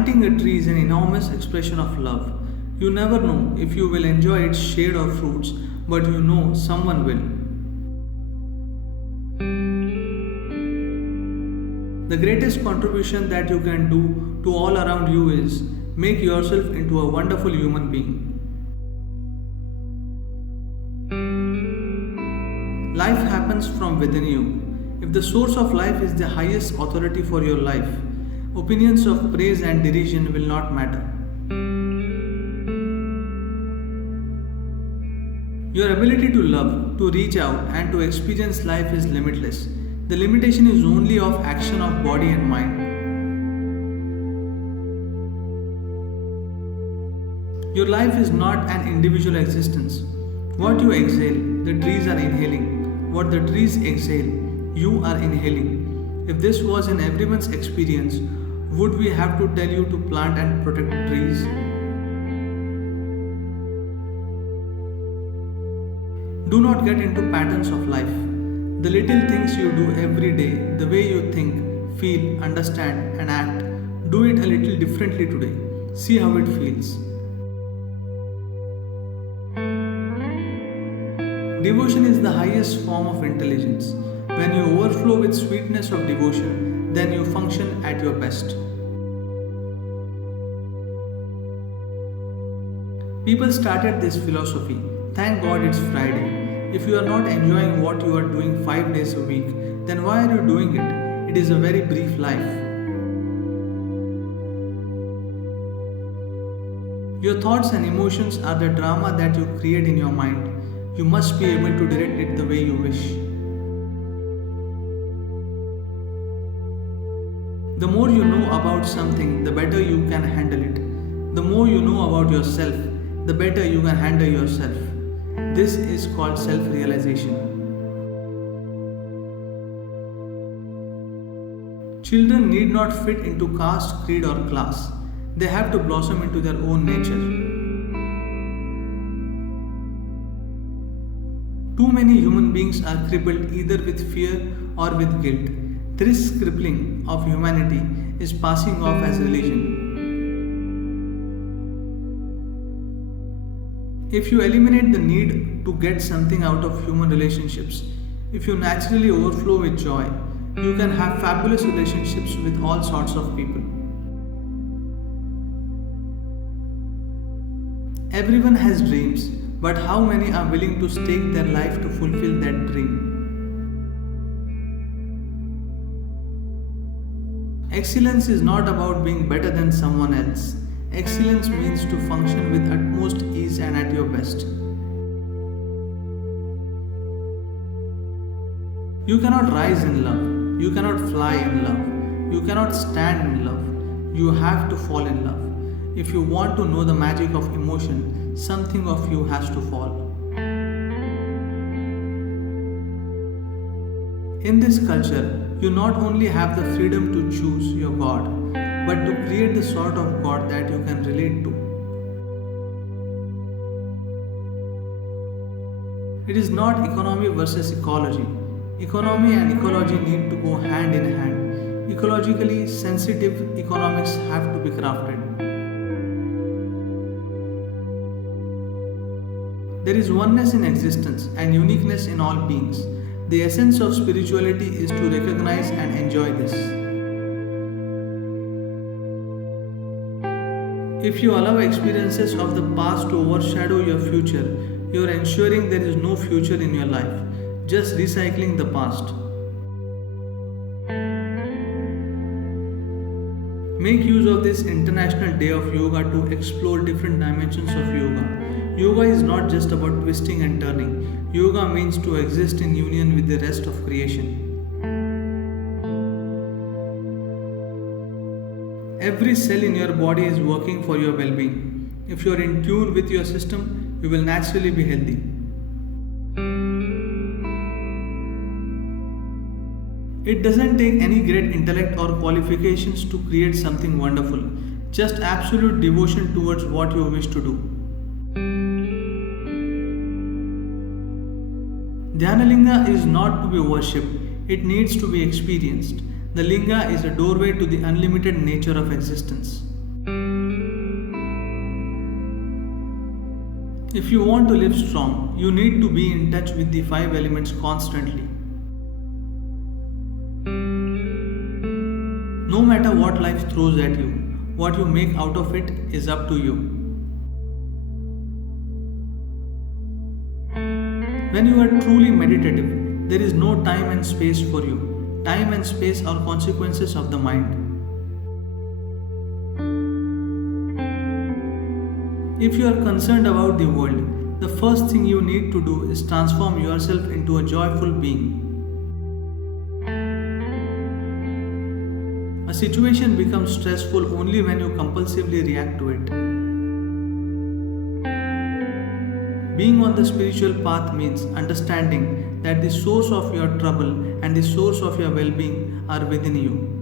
Planting a tree is an enormous expression of love. You never know if you will enjoy its shade or fruits, but you know someone will. The greatest contribution that you can do to all around you is make yourself into a wonderful human being. Life happens from within you. If the source of life is the highest authority for your life, opinions of praise and derision will not matter. Your ability to love, to reach out, and to experience life is limitless. The limitation is only of action of body and mind. Your life is not an individual existence. What you exhale, the trees are inhaling. What the trees exhale, you are inhaling. If this was in everyone's experience, would we have to tell you to plant and protect trees? Do not get into patterns of life. The little things you do every day, the way you think, feel, understand, and act, do it a little differently today. See how it feels. Devotion is the highest form of intelligence. When you overflow with sweetness of devotion, then you function at your best. People started this philosophy. Thank God it's Friday. If you are not enjoying what you are doing 5 days a week, then why are you doing it? It is a very brief life. Your thoughts and emotions are the drama that you create in your mind. You must be able to direct it the way you wish. The more you know about something, the better you can handle it. The more you know about yourself, the better you can handle yourself. This is called self-realization. Children need not fit into caste, creed, or class. They have to blossom into their own nature. Too many human beings are crippled either with fear or with guilt. This crippling of humanity is passing off as religion. If you eliminate the need to get something out of human relationships, if you naturally overflow with joy, you can have fabulous relationships with all sorts of people. Everyone has dreams, but how many are willing to stake their life to fulfill that dream? Excellence is not about being better than someone else. Excellence means to function with utmost ease and at your best. You cannot rise in love. You cannot fly in love. You cannot stand in love. You have to fall in love. If you want to know the magic of emotion, something of you has to fall. In this culture, you not only have the freedom to choose your God, but to create the sort of God that you can relate to. It is not economy versus ecology. Economy and ecology need to go hand in hand. Ecologically sensitive economics have to be crafted. There is oneness in existence and uniqueness in all beings. The essence of spirituality is to recognize and enjoy this. If you allow experiences of the past to overshadow your future, you are ensuring there is no future in your life, just recycling the past. Make use of this International Day of Yoga to explore different dimensions of yoga. Yoga is not just about twisting and turning. Yoga means to exist in union with the rest of creation. Every cell in your body is working for your well-being. If you are in tune with your system, you will naturally be healthy. It doesn't take any great intellect or qualifications to create something wonderful, just absolute devotion towards what you wish to do. Dhyanalinga is not to be worshipped, it needs to be experienced. The linga is a doorway to the unlimited nature of existence. If you want to live strong, you need to be in touch with the five elements constantly. No matter what life throws at you, what you make out of it is up to you. When you are truly meditative, there is no time and space for you. Time and space are consequences of the mind. If you are concerned about the world, the first thing you need to do is transform yourself into a joyful being. A situation becomes stressful only when you compulsively react to it. Being on the spiritual path means understanding that the source of your trouble and the source of your well being are within you.